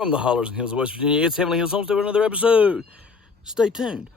From the hollers and hills of West Virginia, it's Heavenly Hills Homestead with another episode. Stay tuned.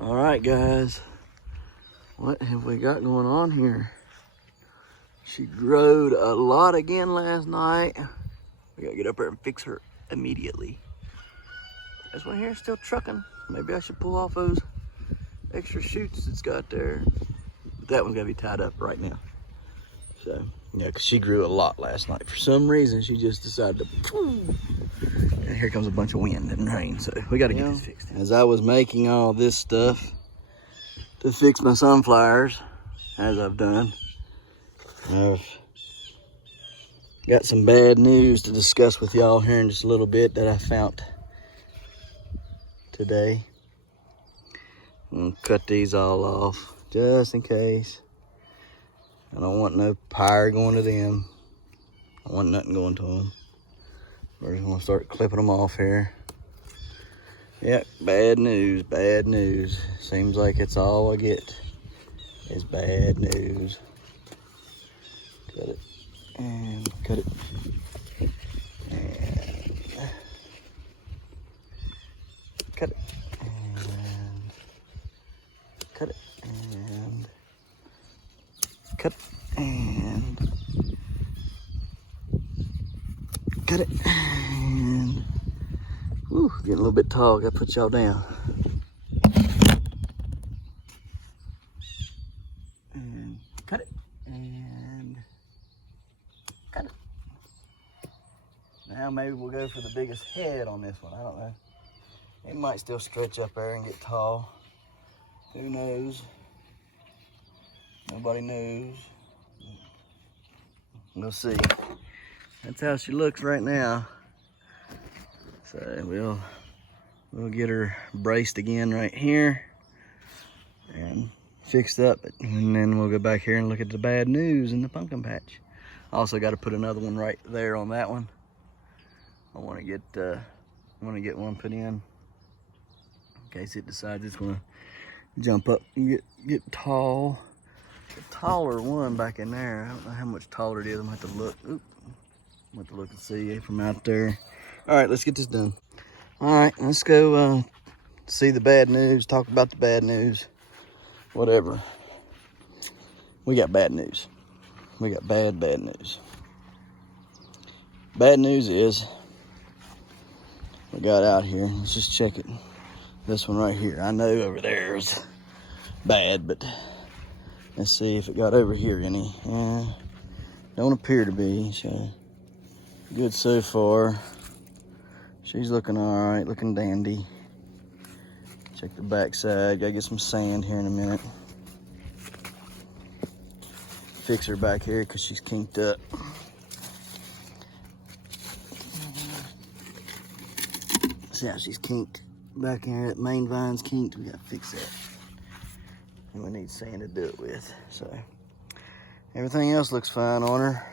All right, guys, what have we got going on here? She growed a lot again last night. We gotta get up there and fix her immediately. This one here is still trucking. Maybe I should pull off those extra shoots it's got there. But that one's gotta be tied up right now. So, yeah, because she grew a lot last night. For some reason, she just decided to, and here comes a bunch of wind and rain, so we gotta get this fixed. As I was making all this stuff to fix my sunflowers, as I've done, I've got some bad news to discuss with y'all here in just a little bit that I found today. I'm gonna cut these all off just in case. I don't want no pyre going to them. I don't want nothing going to them. We're just gonna start clipping them off here. Yep, bad news, bad news. Seems like it's all I get is bad news. Cut it, and cut it, and cut it, and cut it, and cut, and cut it, and whew, getting a little bit tall. Gotta put y'all down. And cut it, and cut it. Now maybe we'll go for the biggest head on this one. I don't know. It might still stretch up there and get tall. Who knows? Nobody knows. We'll see. That's how she looks right now. So we'll get her braced again right here and fixed up, and then we'll go back here and look at the bad news in the pumpkin patch. Also got to put another one right there on that one. I want to get one put in case it decides it's going to jump up and get tall. The taller one back in there, I don't know how much taller it is. I'm gonna have to look. Oop. I'm gonna have to look and see from out there. All right, let's get this done. All right, let's go see the bad news, talk about the bad news, whatever. We got bad news. We got bad news. Bad news is we got out here. Let's just check it. This one right here. I know over there is bad, but let's see if it got over here any. Don't appear to be, so good so far. She's looking all right, looking dandy. Check the back side. Gotta get some sand here in a minute. Fix her back here because she's kinked up. See how she's kinked back here. That main vine's kinked. We gotta fix that. And we need sand to do it with. So everything else looks fine on her.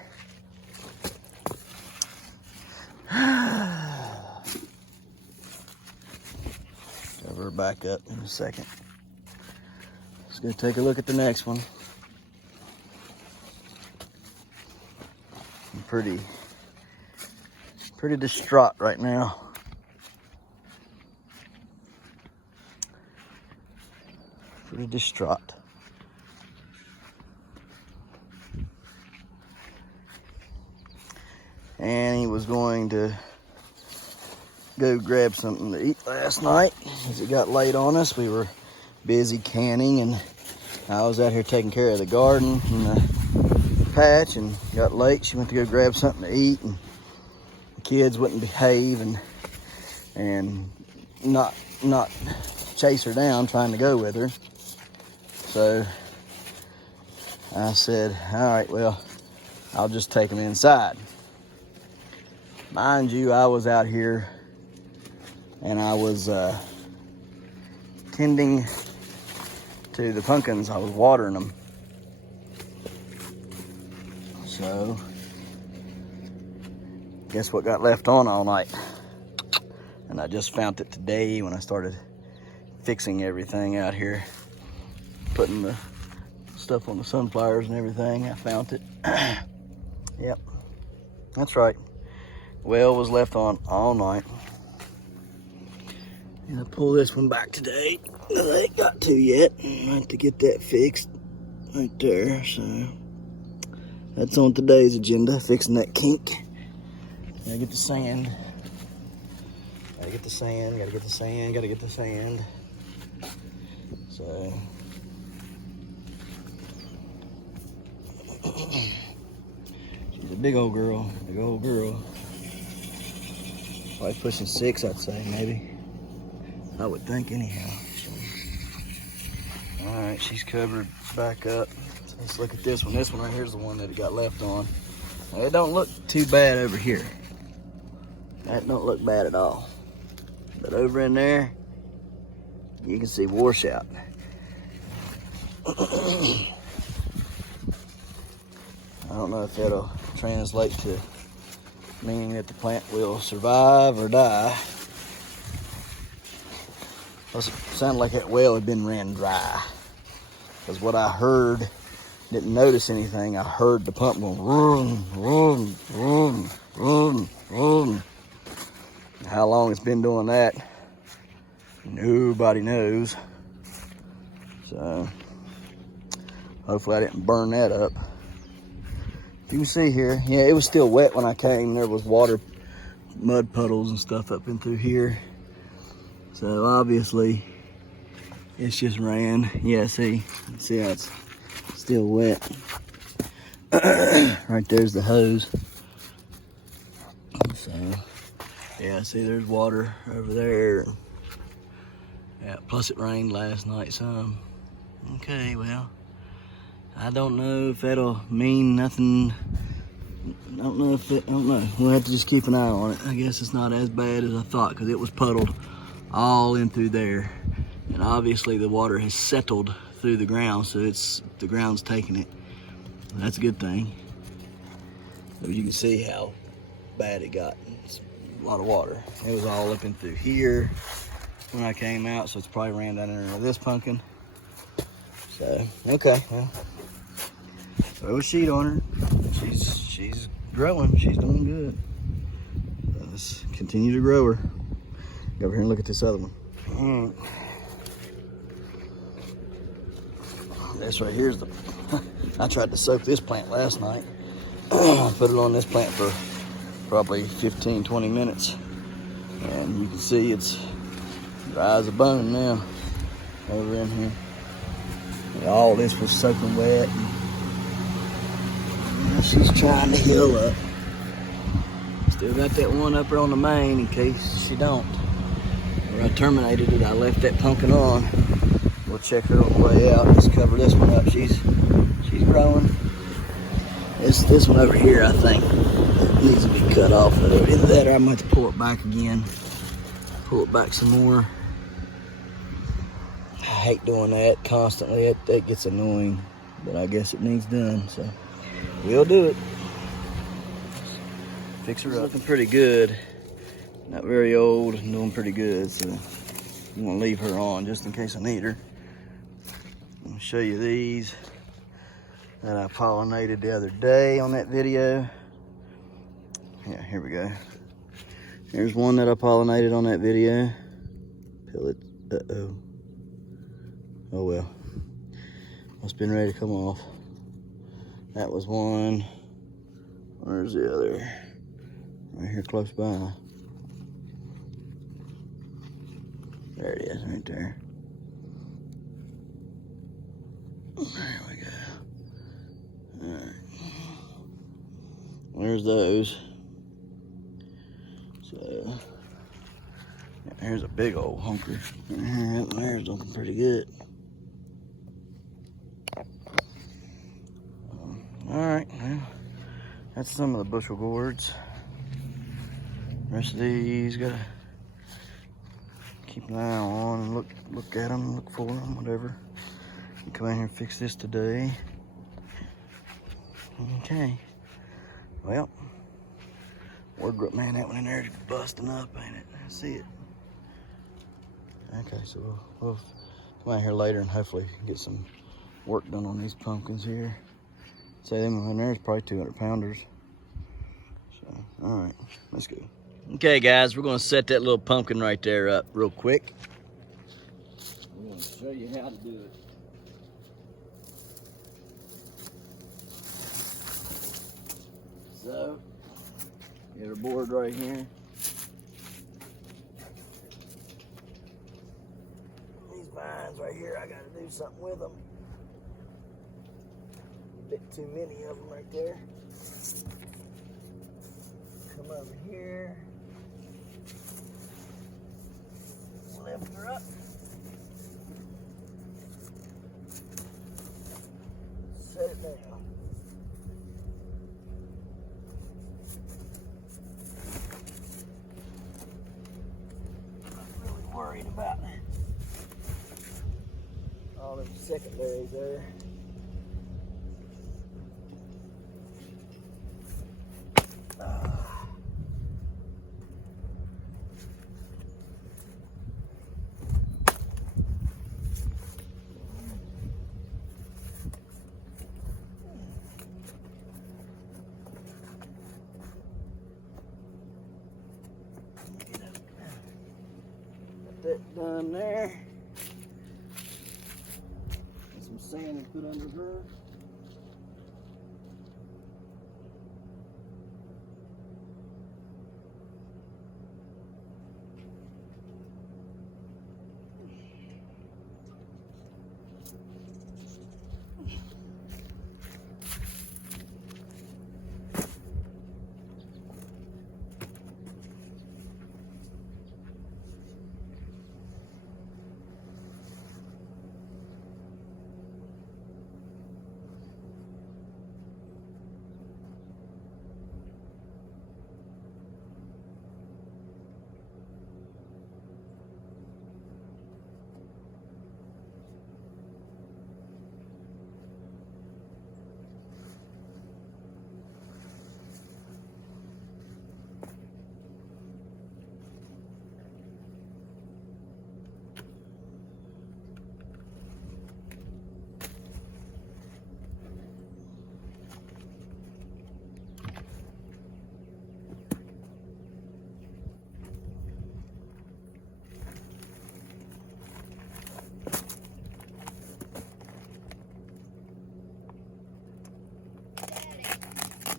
cover her back up in a second. Let's go take a look at the next one. I'm pretty distraught right now. Pretty distraught. Annie was going to go grab something to eat last night as it got late on us. We were busy canning, and I was out here taking care of the garden and the patch, and got late. She went to go grab something to eat, and the kids wouldn't behave and not chase her down trying to go with her. So I said, all right, well, I'll just take them inside. Mind you, I was out here and I was tending to the pumpkins. I was watering them. So, guess what got left on all night? And I just found it today when I started fixing everything out here, putting the stuff on the sunflowers and everything. I found it. Yep, that's right. Well was left on all night. And I pull this one back today. I ain't got to yet. I have to get that fixed right there. So that's on today's agenda, fixing that kink. Gotta get the sand. Gotta get the sand, gotta get the sand, gotta get the sand. So she's a big old girl, big old girl. Probably pushing 6, I'd say, maybe. I would think anyhow. All right, she's covered back up. So let's look at this one. This one right here is the one that it got left on. Now, it don't look too bad over here. That don't look bad at all. But over in there, you can see washout. I don't know if that'll translate to meaning that the plant will survive or die. It sounded like that well had been ran dry. Because what I heard, didn't notice anything, I heard the pump going vroom, vroom, vroom, vroom, vroom. How long it's been doing that, nobody knows. So, hopefully I didn't burn that up. You can see here, yeah, it was still wet when I came. There was water, mud puddles and stuff up in through here. So obviously, it's just ran. Yeah, see how it's still wet. Right there's the hose. So, yeah, see there's water over there. Yeah, plus it rained last night some. Okay, well, I don't know if that'll mean nothing. I don't know. We'll have to just keep an eye on it. I guess it's not as bad as I thought, because it was puddled all in through there. And obviously the water has settled through the ground, so the ground's taking it. That's a good thing. But you can see how bad it got. It's a lot of water. It was all up in through here when I came out, so it's probably ran down into this pumpkin. So, okay, well, throw a sheet on her. She's growing. She's doing good. Let's continue to grow her. Go over here and look at this other one. This right here is the. I tried to soak this plant last night. I put it on this plant for probably 15-20 minutes, and you can see it's dry as a bone now over in here. And all this was soaking wet. Now she's trying to heal up. Still got that one up there on the main in case she don't. Where I terminated it, I left that pumpkin on. We'll check her on the way out. Let's cover this one up. She's growing. This one over here, I think, needs to be cut off. Either that or I'm going to have to pull it back again. Pull it back some more. I hate doing that constantly. That gets annoying, but I guess it needs done, so we'll do it. Fix her up. Looking pretty good. Not very old, and doing pretty good, so I'm gonna leave her on just in case I need her. I'm gonna show you these that I pollinated the other day on that video. Yeah, here we go. Here's one that I pollinated on that video. Pillet, uh-oh. Oh well, must been ready to come off. That was one. Where's the other? Right here close by. There it is, right there. There we go. All right. There's those. So, here's a big old hunker. That there's looking pretty good. All right, well, that's some of the bushel gourds. The rest of these gotta keep an eye on and look at them, look for them, whatever. You come in here and fix this today. Okay. Well, man, that one in there is busting up, ain't it? I see it. Okay, so we'll come out here later and hopefully get some work done on these pumpkins here. Say them in there is probably 200 pounders. So, all right, let's go. Okay, guys, we're gonna set that little pumpkin right there up real quick. We're gonna show you how to do it. So, get our board right here. These vines right here, I gotta do something with them. A bit too many of them right there. Come over here. Lift her up. Set it down. Not really worried about all them secondaries there. That done there. Get some sand to put under her.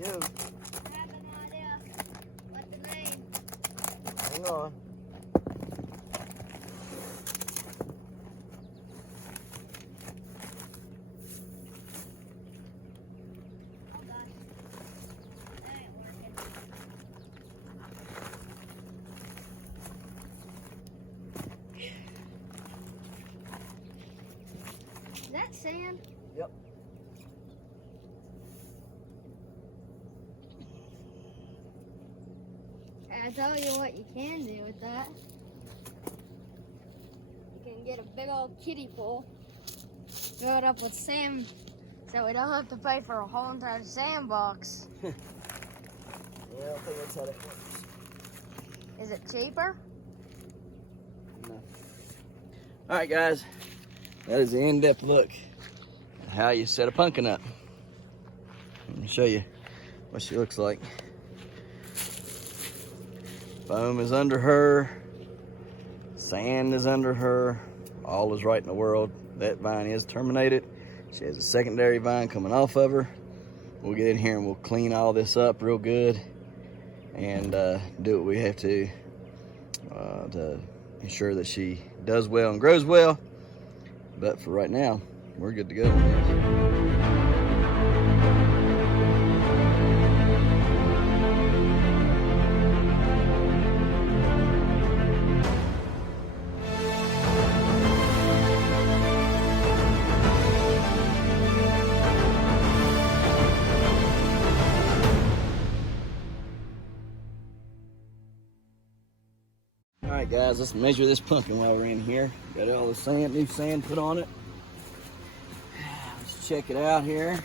Yo. I have an idea. What's the name? Hang on. Oh gosh. That ain't working. Is that sand? Yep. I tell you what you can do with that. You can get a big old kiddie pool, fill it up with sand, so we don't have to pay for a whole entire sandbox. Yeah, I don't think that's how that works. Is it cheaper? No. All right, guys, that is the in-depth look at how you set a pumpkin up. Let me show you what she looks like. Foam is under her, sand is under her, all is right in the world. That vine is terminated. She has a secondary vine coming off of her. We'll get in here and we'll clean all this up real good and do what we have to ensure that she does well and grows well. But for right now, we're good to go on this. All right, guys, let's measure this pumpkin while we're in here. Got all the sand, new sand put on it. Let's check it out here.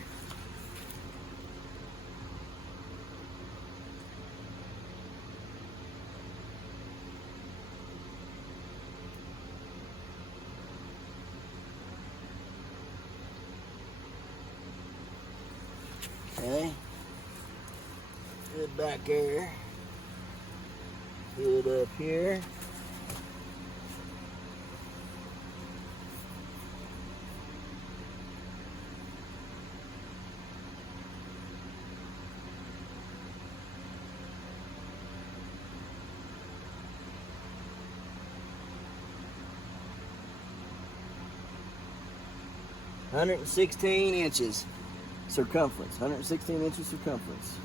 Okay. Good back there. Good up here. $116 circumference. 116 inches circumference.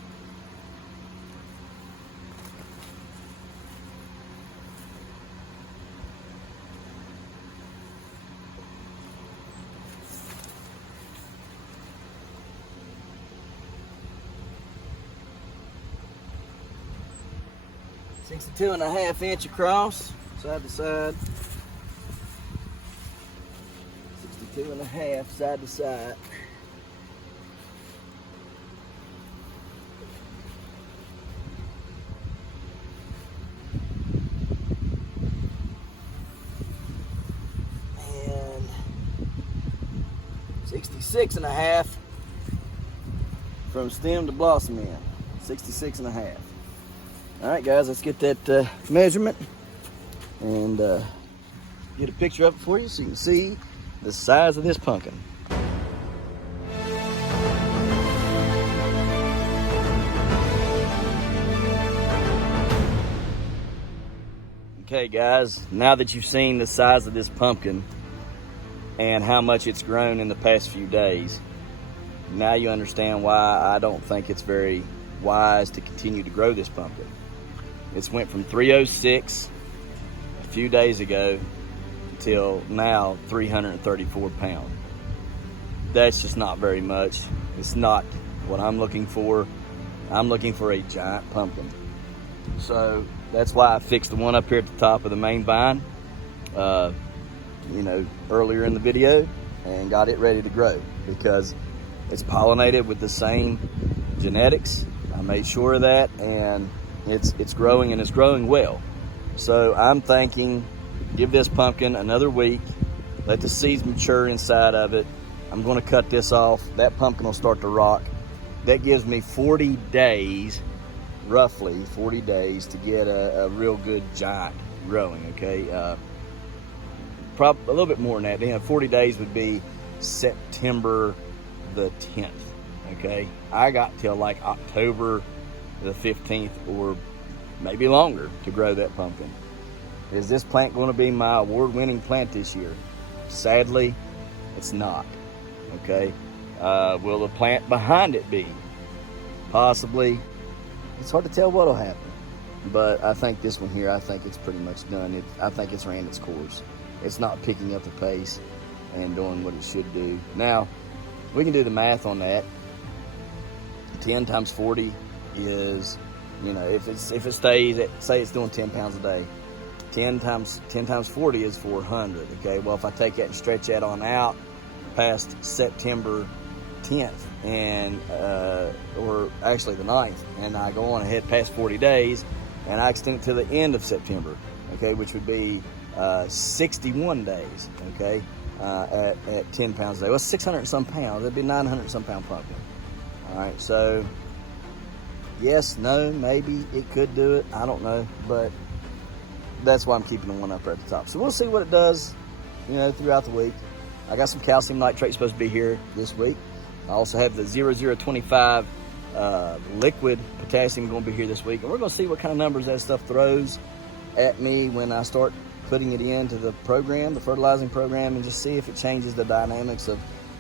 $62.5 across, side to side. 62.5 side to side. And 66.5 from stem to blossom end. 66.5. All right, guys, let's get that measurement and get a picture up for you so you can see the size of this pumpkin. Okay, guys, now that you've seen the size of this pumpkin and how much it's grown in the past few days, now you understand why I don't think it's very wise to continue to grow this pumpkin. It's went from 306 a few days ago till now 334 pounds. That's just not very much. It's not what I'm looking for. I'm looking for a giant pumpkin. So that's why I fixed the one up here at the top of the main vine, earlier in the video, and got it ready to grow because it's pollinated with the same genetics. I made sure of that, and it's growing, and it's growing well. So I'm thinking, give this pumpkin another week, let the seeds mature inside of it. I'm going to cut this off. That pumpkin will start to rock. That gives me 40 days, roughly 40 days, to get a real good giant growing, okay? Probably a little bit more than that. 40 days would be September the 10th, okay? I got till like October the 15th or maybe longer to grow that pumpkin. Is this plant going to be my award-winning plant this year? Sadly, it's not, okay? Will the plant behind it be? Possibly. It's hard to tell what'll happen. But I think this one here, I think it's pretty much done. I think it's ran its course. It's not picking up the pace and doing what it should do. Now, we can do the math on that. 10 times 40 is, if it stays at, say it's doing 10 pounds a day, 10 times 40 is 400. Okay, well, if I take that and stretch that on out past September 10th and or actually the 9th, and I go on ahead past 40 days and I extend it to the end of September, okay, which would be 61 days, okay, at 10 pounds a day. Well, 600 and some pounds. That'd be 900 and some pound pumpkin. All right, so yes, no, maybe it could do it. I don't know, but that's why I'm keeping the one up there at the top. So we'll see what it does, you know, throughout the week. I got some calcium nitrate supposed to be here this week. I also have the 0025 liquid potassium going to be here this week. And we're going to see what kind of numbers that stuff throws at me when I start putting it into the program, the fertilizing program, and just see if it changes the dynamics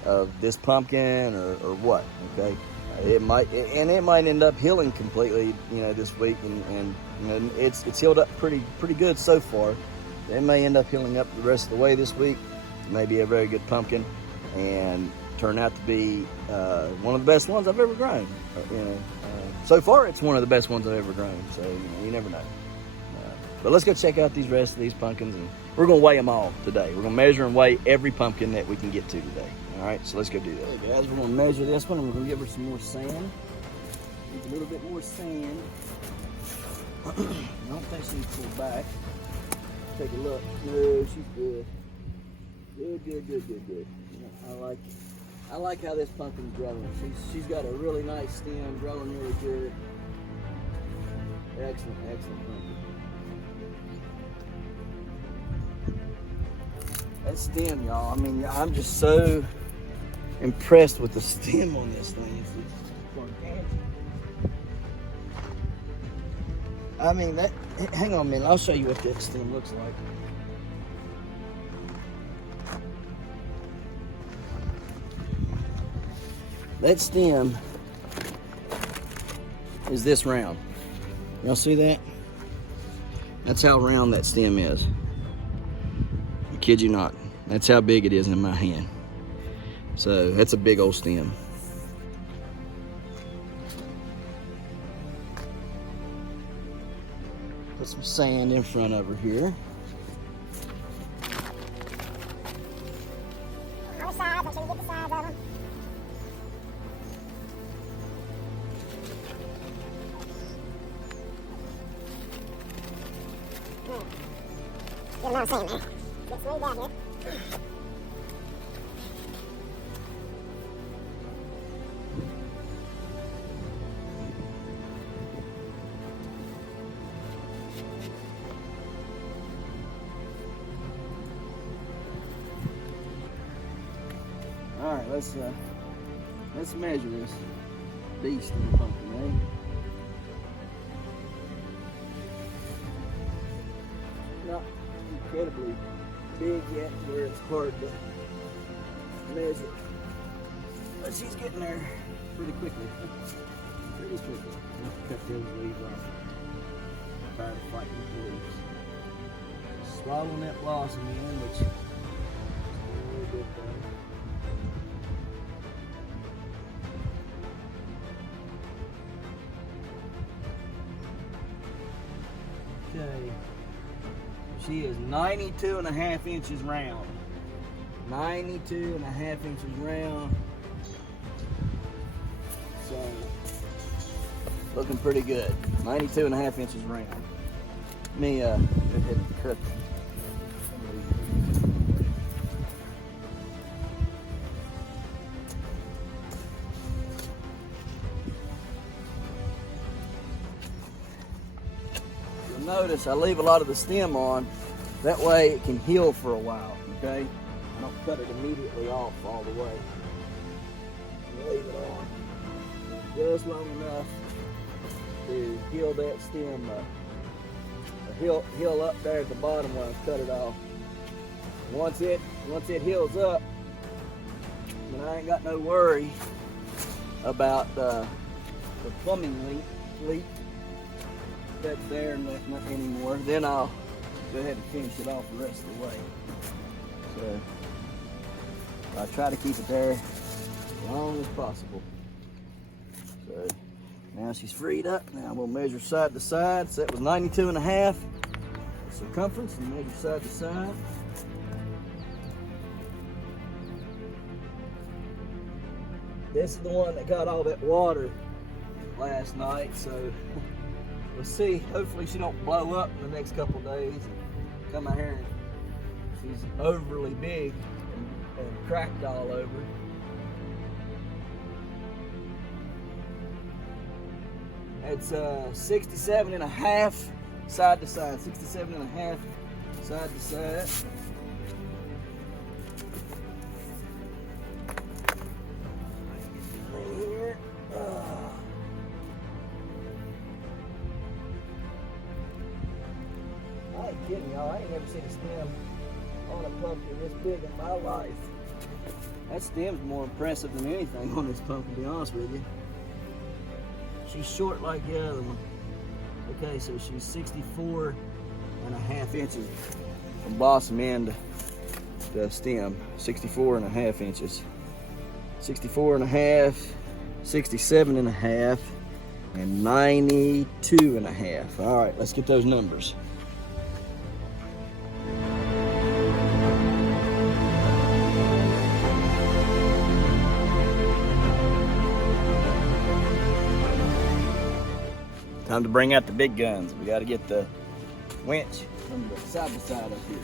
of this pumpkin or what, okay? It might end up healing completely, you know, this week, and you know, it's healed up pretty good so far. It may end up healing up the rest of the way this week. It may be a very good pumpkin and turn out to be one of the best ones I've ever grown. You know, so far it's one of the best ones I've ever grown. So you know, you never know. But let's go check out these rest of these pumpkins, and we're gonna weigh them all today. We're gonna measure and weigh every pumpkin that we can get to today. All right, so let's go do that. Okay, guys, we're gonna measure this one, and we're gonna give her some more sand. Need a little bit more sand. I don't think she needs to pull back. Take a look. No, she's good. Good. I like how this pumpkin's growing. She's got a really nice stem, growing really good. Excellent pumpkin. That stem, y'all, I mean, I'm just so impressed with the stem on this thing. It's organic. I mean, hang on a minute, I'll show you what that stem looks like. That stem is this round. Y'all see that? That's how round that stem is. I kid you not. That's how big it is in my hand. So that's a big old stem. Put some sand in front of her here. On the sides, make sure you get the sides of them. Get a lot of sand there. Get way down here. All right, let's measure this beast of a pumpkin, eh? Not incredibly big yet where it's hard to measure, but she's getting there pretty quickly. Pretty quickly. I'll have to cut those leaves off. I'm tired of fighting with the leaves. Swallowing that blossom in, which is a really good thing. Okay, she is 92.5 inches round. 92.5 inches round. So, looking pretty good. 92.5 inches round. Let me go ahead and cut. Notice I leave a lot of the stem on, that way it can heal for a while, okay? I don't cut it immediately off all the way. I leave it on just long enough to heal that stem up. Heal up there at the bottom when I cut it off. Once it heals up, then I ain't got no worry about the plumbing leak that's there and not anymore. Then I'll go ahead and finish it off the rest of the way. So I try to keep it there as long as possible. So now she's freed up. Now we'll measure side to side. So that was 92.5 circumference, and measure side to side. This is the one that got all that water last night, so we'll see. Hopefully she don't blow up in the next couple days. come out here and she's overly big and cracked all over. It's 67 and a half side to side, 67 and a half side to side. Right here. I ain't kidding y'all, I ain't never seen a stem on a pumpkin this big in my life. That stem's more impressive than anything on this pumpkin, to be honest with you. She's short like the other one. Okay, so she's 64 and a half inches from blossom end to stem. 64 and a half inches. 64 and a half, 67 and a half, and 92 and a half. All right, let's get those numbers. Time to bring out the big guns. We got to get the winch from the side to side up here.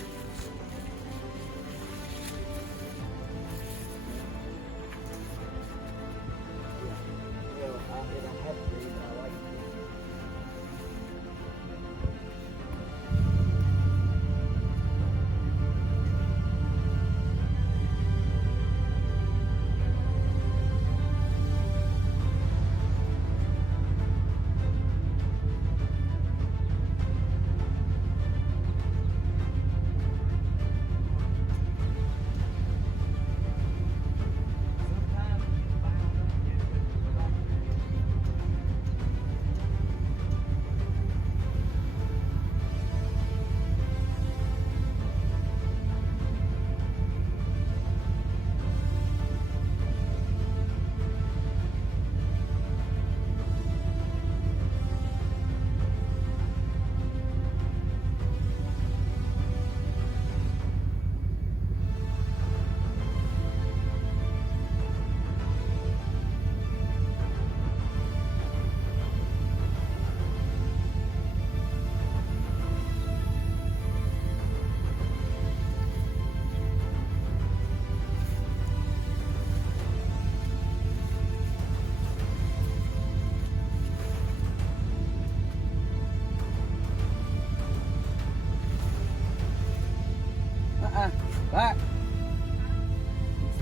Back.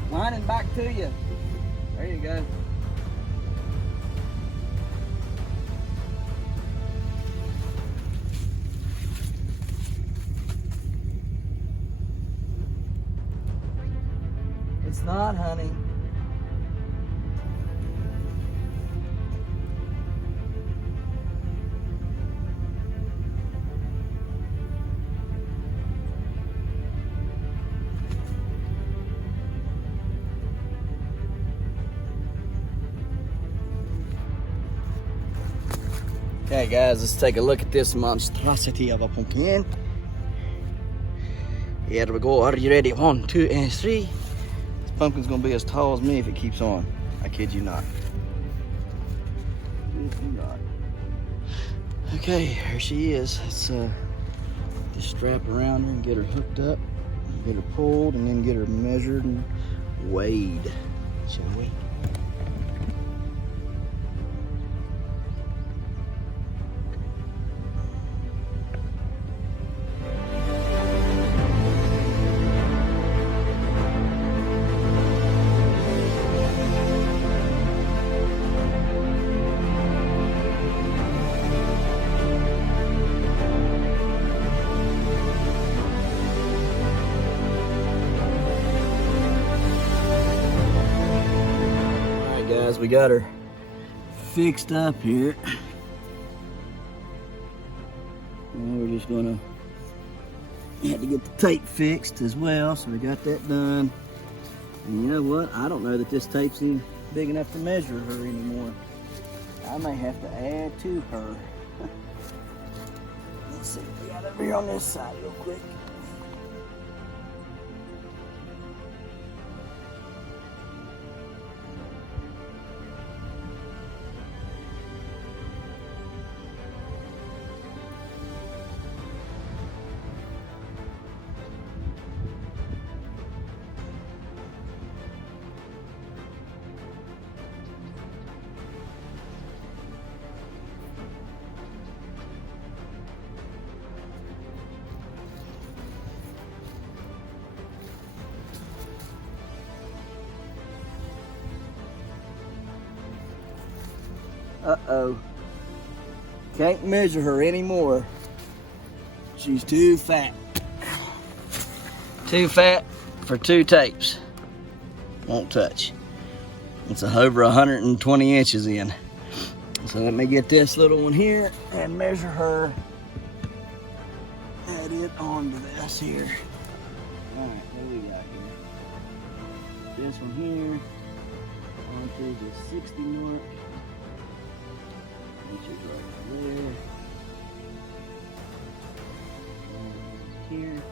It's lining back to you. There you go. It's not, honey. Okay guys, let's take a look at this monstrosity of a pumpkin. Here we go, are you ready? 1, 2, and 3. This pumpkin's gonna be as tall as me if it keeps on. I kid you not. Kid you not. Okay, here she is. Let's just strap around her and get her hooked up, get her pulled, and then get her measured and weighed, shall we? We got her fixed up here. And we're just gonna have to get the tape fixed as well, so we got that done. And you know what? I don't know that this tape's even big enough to measure her anymore. I may have to add to her. Let's see what we got over here on this side real quick. Uh-oh. Can't measure her anymore. She's too fat. Too fat for 2 tapes. Won't touch. It's over 120 inches in. So let me get this little one here and measure her. Add it onto this here. All right, what do we got here? This one here, onto the 60 mark. Inches right there. Here.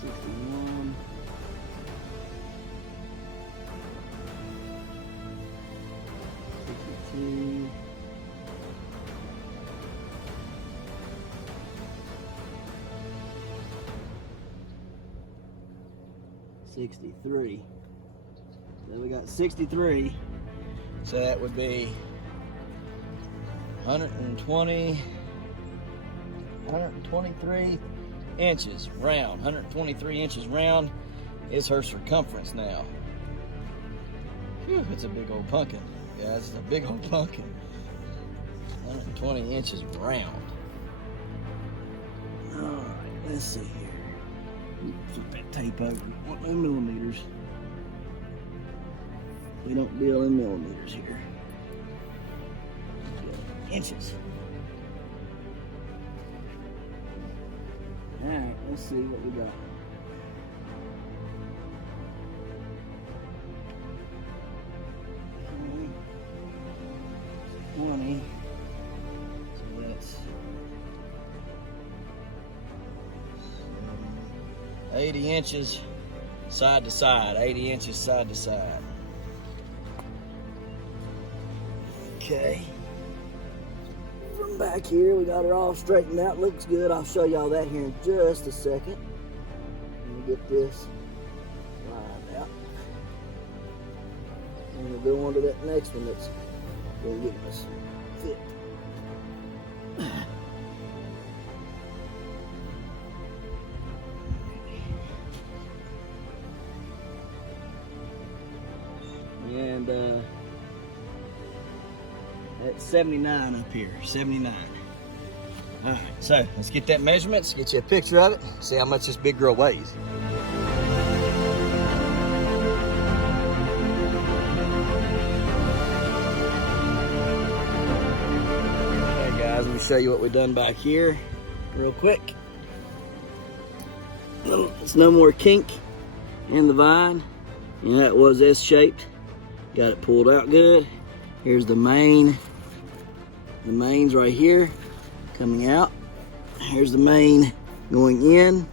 61. 62. 63. So we got 63. So that would be 123 inches round. 123 inches round is her circumference now. Whew, it's a big old pumpkin, guys. It's a big old pumpkin. 120 inches round. All right, let's see here. Flip that tape over. What millimeters? We don't deal in millimeters here. Inches. All right, let's see what we got. Okay. 20. So that's 80 inches side to side. 80 inches side to side. Okay. From back here, we got her all straightened out. Looks good. I'll show y'all that here in just a second. Let me get this lined out. And we'll go on to that next one that's going to get us fit. And that's 79 up here, 79. All right, so let's get that measurements, get you a picture of it, see how much this big girl weighs. Okay guys, let me show you what we've done back here real quick. It's no more kink in the vine. And that was S-shaped. Got it pulled out good. Here's the main. The main's right here, coming out. Here's the main going in.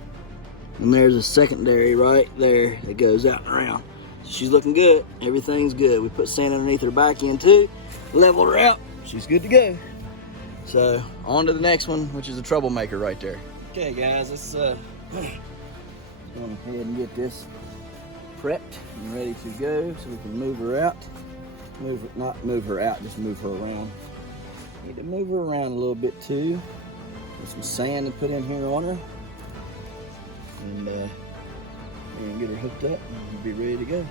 And there's a secondary right there that goes out and around. So she's looking good. Everything's good. We put sand underneath her back end too. Leveled her out. She's good to go. So on to the next one, which is a troublemaker right there. Okay guys, let's go ahead and get this prepped and ready to go so we can move her out. Not move her out, just move her around. Need to move her around a little bit too. Get some sand to put in here on her. And get her hooked up and be ready to go.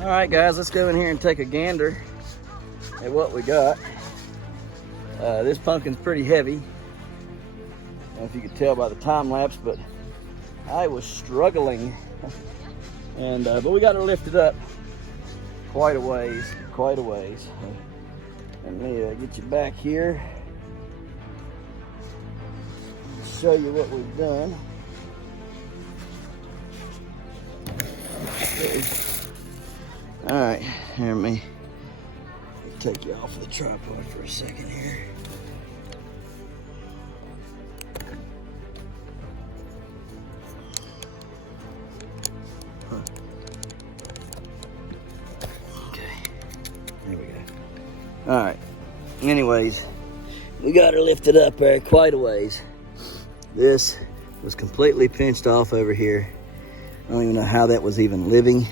All right, guys, let's go in here and take a gander at what we got. This pumpkin's pretty heavy. I don't know if you could tell by the time lapse, but I was struggling. And but we got her lifted up quite a ways, quite a ways. Let me get you back here. Show you what we've done. All right, here, let me take you off of the tripod for a second here. All right. Anyways, we got her lifted up there quite a ways. This was completely pinched off over here. I don't even know how that was even living.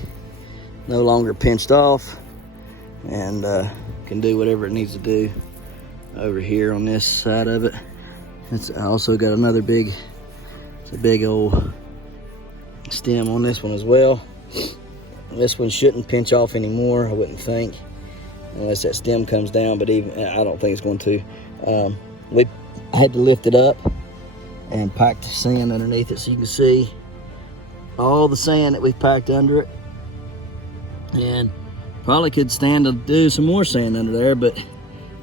No longer pinched off, and can do whatever it needs to do over here on this side of it. I also got another big, it's a big old stem on this one as well. This one shouldn't pinch off anymore, I wouldn't think, unless that stem comes down, but even I don't think it's going to. We had to lift it up and pack the sand underneath it, so you can see all the sand that we've packed under it. And probably could stand to do some more sand under there, but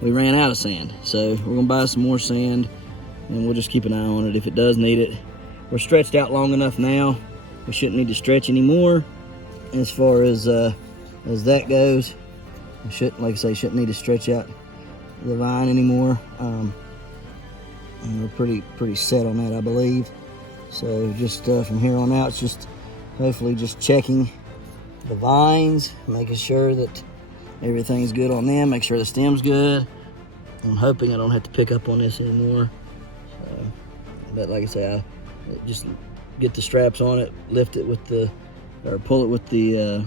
we ran out of sand. So we're gonna buy some more sand, and we'll just keep an eye on it if it does need it. We're stretched out long enough now. We shouldn't need to stretch anymore. As far as that goes, we shouldn't, like I say, shouldn't need to stretch out the vine anymore. And we're pretty set on that, I believe. So just from here on out, it's just hopefully just checking the vines, making sure that everything's good on them, make sure the stem's good. I'm hoping I don't have to pick up on this anymore. So, but like I say, I just get the straps on it, lift it with the, or pull it with the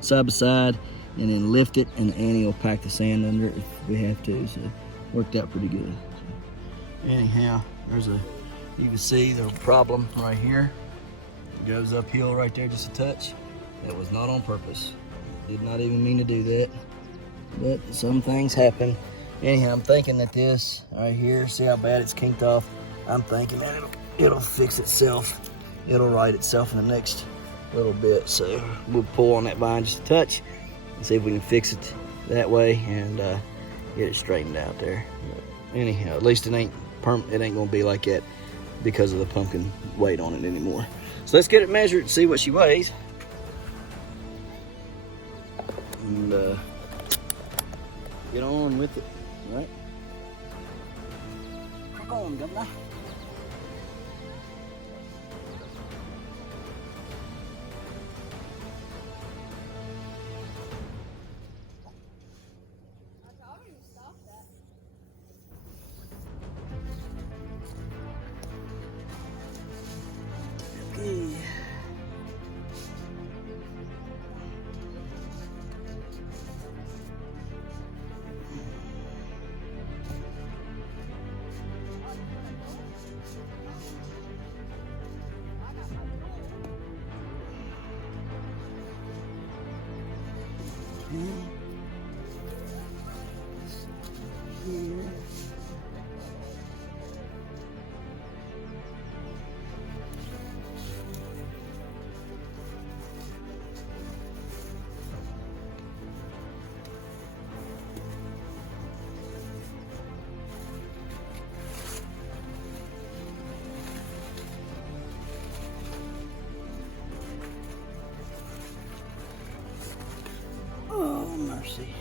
side by side, and then lift it, and Annie will pack the sand under it if we have to. So worked out pretty good. So, anyhow, you can see the problem right here. It goes uphill right there just a touch. That was not on purpose. Did not even mean to do that. But some things happen. Anyhow, I'm thinking that this right here, see how bad it's kinked off? I'm thinking that it'll fix itself. It'll right itself in the next little bit. So we'll pull on that vine just a touch and see if we can fix it that way and get it straightened out there. But anyhow, at least it ain't gonna be like that because of the pumpkin weight on it anymore. So let's get it measured and see what she weighs. And get on with it, right? Crack on, governor. Okay. Here. Oh, mercy.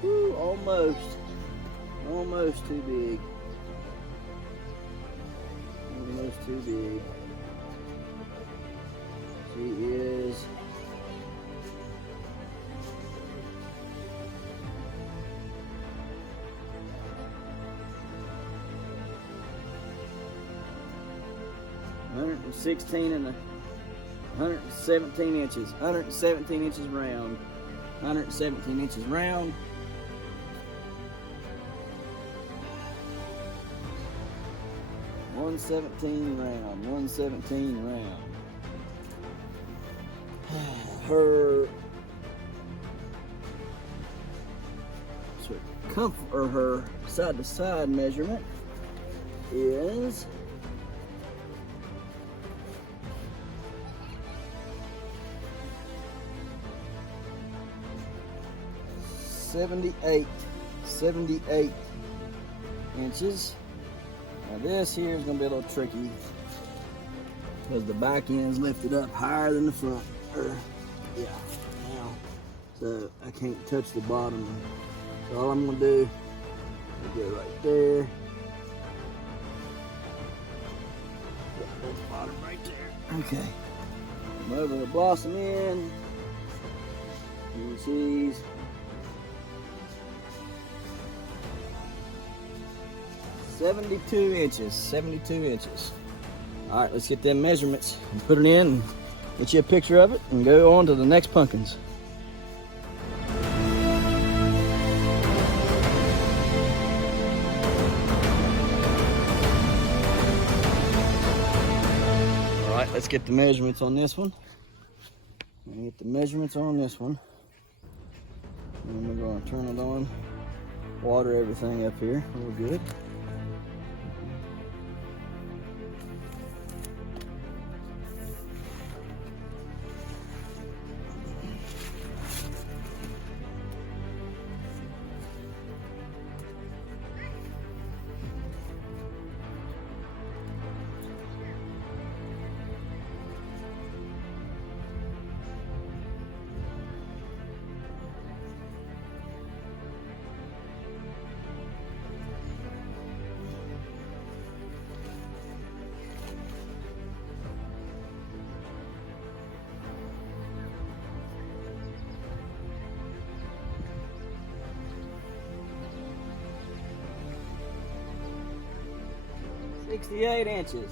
Whew, almost too big. Almost too big. She is $116 and 117 inches. 117 inches round. 117 inches round. $117 round. 117 round. Her circumference, or her side to side measurement is 78 inches, Now this here is gonna be a little tricky because the back end is lifted up higher than the front. Yeah, now. So I can't touch the bottom. So all I'm gonna do is go right there. That's the bottom right there. Okay. Come over the blossom end. You see. 72 inches, 72 inches. All right, let's get them measurements and put it in and get you a picture of it and go on to the next pumpkins. All right, let's get the measurements on this one. And get the measurements on this one. And we're gonna turn it on, water everything up here real good. $68 inches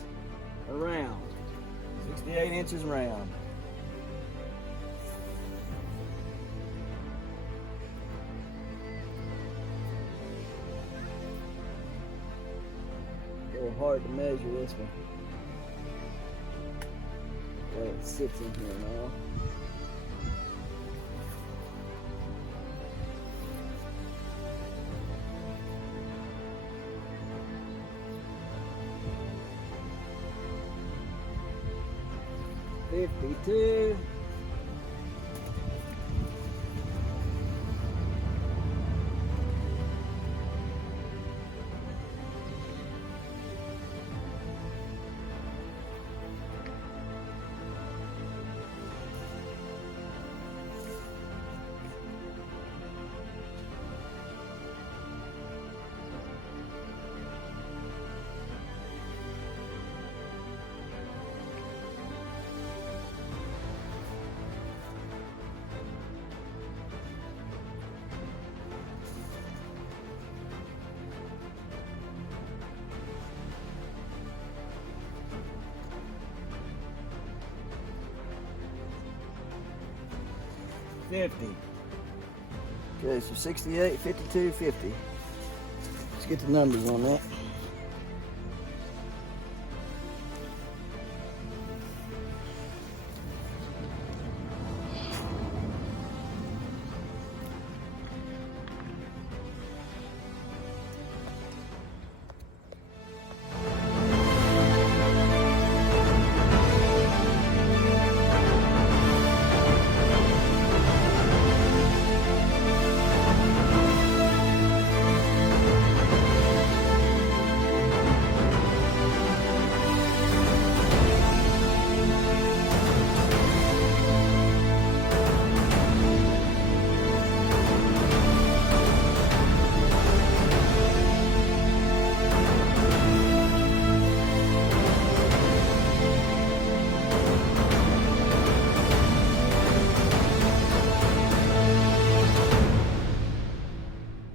around. 68 inches round. A little hard to measure this one. Okay, it sits in here now. $52. $50. Okay, so 68, 52, 50. Let's get the numbers on that.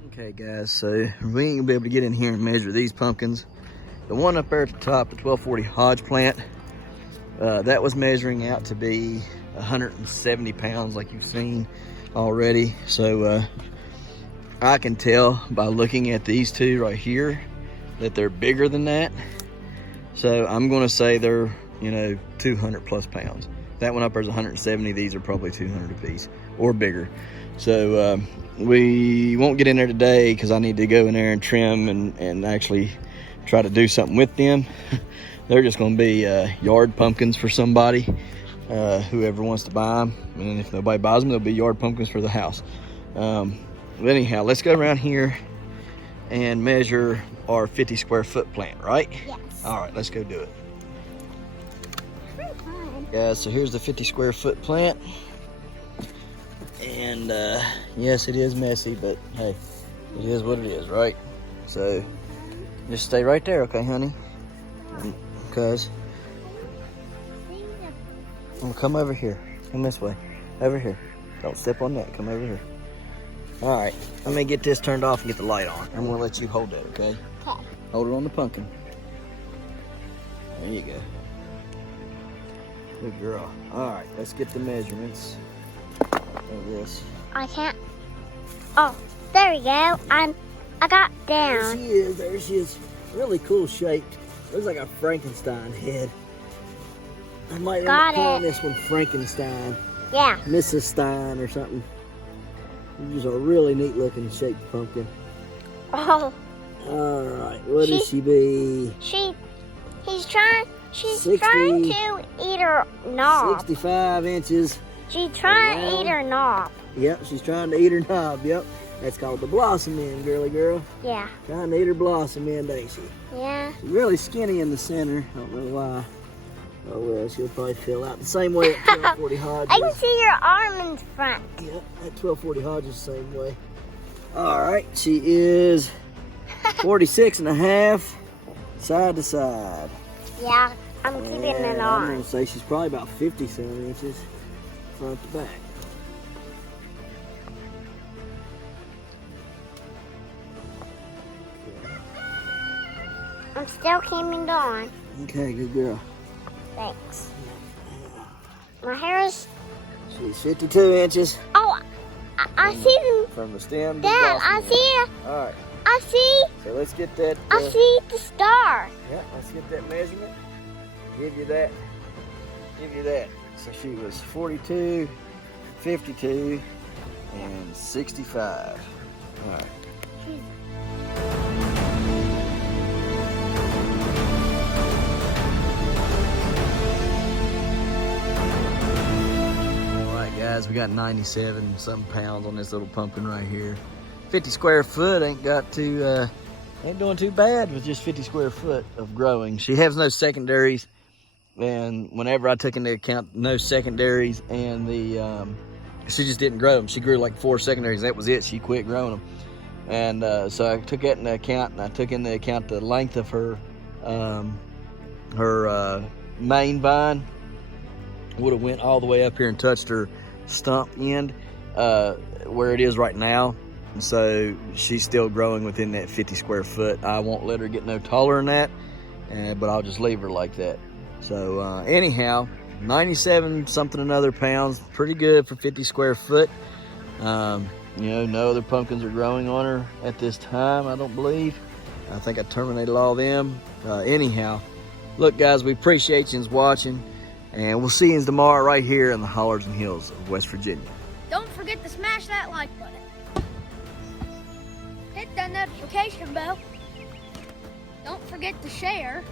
Okay guys, so we ain't gonna be able to get in here and measure these pumpkins. The one up there at the top, the 1240 Hodge plant, that was measuring out to be 170 pounds like you've seen already. So I can tell by looking at these two right here that they're bigger than that. So I'm gonna say they're, 200 plus pounds. That one up there's 170, these are probably 200 a piece or bigger. So we won't get in there today because I need to go in there and trim and actually try to do something with them. They're just going to be yard pumpkins for somebody, whoever wants to buy them. And if nobody buys them, they'll be yard pumpkins for the house. But anyhow, let's go around here and measure our 50 square foot plant, right? Yes. All right, let's go do it. Fun. Guys, so here's the 50 square foot plant. And yes, it is messy, but hey, it is what it is, right? So just stay right there, okay, honey? Because come over here. Come this way. Over here. Don't step on that. Come over here. All right, let me get this turned off and get the light on. I'm gonna let you hold that, okay? Okay. Hold it on the pumpkin. There you go. Good girl. All right, let's get the measurements of this. I can't. Oh, there we go. I got There down. she is. There she is. Really cool shaped. Looks like a Frankenstein head. I might end Got up calling it. this one Frankenstein, Yeah. Mrs. Stein or something. This is a really neat looking shaped pumpkin. Oh, All right, what does She- she be? she's trying 60. to eat her knob. 65 inches. She's trying to Around. eat her knob. Yep, she's trying to eat her knob. Yep, that's called the blossom end, girly girl. Yeah. Trying to eat her blossom end, ain't she? Yeah. She's really skinny in the center. I don't know why. Oh well, she'll probably fill out the same way at 1240 Hodges. I can see your arm in front. Yep, at 1240 Hodges, the same way. All right, she is 46 and a half, side to side. Yeah, I'm keeping it And I'm on. gonna say she's probably about 57 inches front to back. I'm still keeping it on. Okay, good girl. Thanks. My hair is. She's 52 inches Oh, I see them. from the stem to the Dad, blossom I end. see. All right, I see. so let's get that. I see the star. Yeah, let's get that measurement. Give you that. Give you that. So she was 42, 52, and 65. All right. All right, guys, we got 97 something pounds on this little pumpkin right here. 50 square foot ain't doing too bad with just 50 square foot of growing. She has no secondaries, and whenever I took into account no secondaries and she just didn't grow them. She grew like 4 secondaries. That was it. She quit growing them. And so I took that into account, and I took into account the length of her main vine. Would have went all the way up here and touched her stump end where it is right now. And so she's still growing within that 50 square foot. I won't let her get no taller than that, but I'll just leave her like that. So anyhow, 97 something another pounds, pretty good for 50 square foot. You know, no other pumpkins are growing on her at this time, I don't believe. I think I terminated all them. Anyhow, look guys, we appreciate you watching, and we'll see you tomorrow right here in the hollers and hills of West Virginia. Don't forget to smash that like button. Hit that notification bell. Don't forget to share.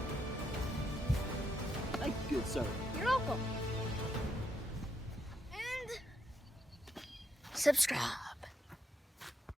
Thank you, good sir. You're welcome. And subscribe.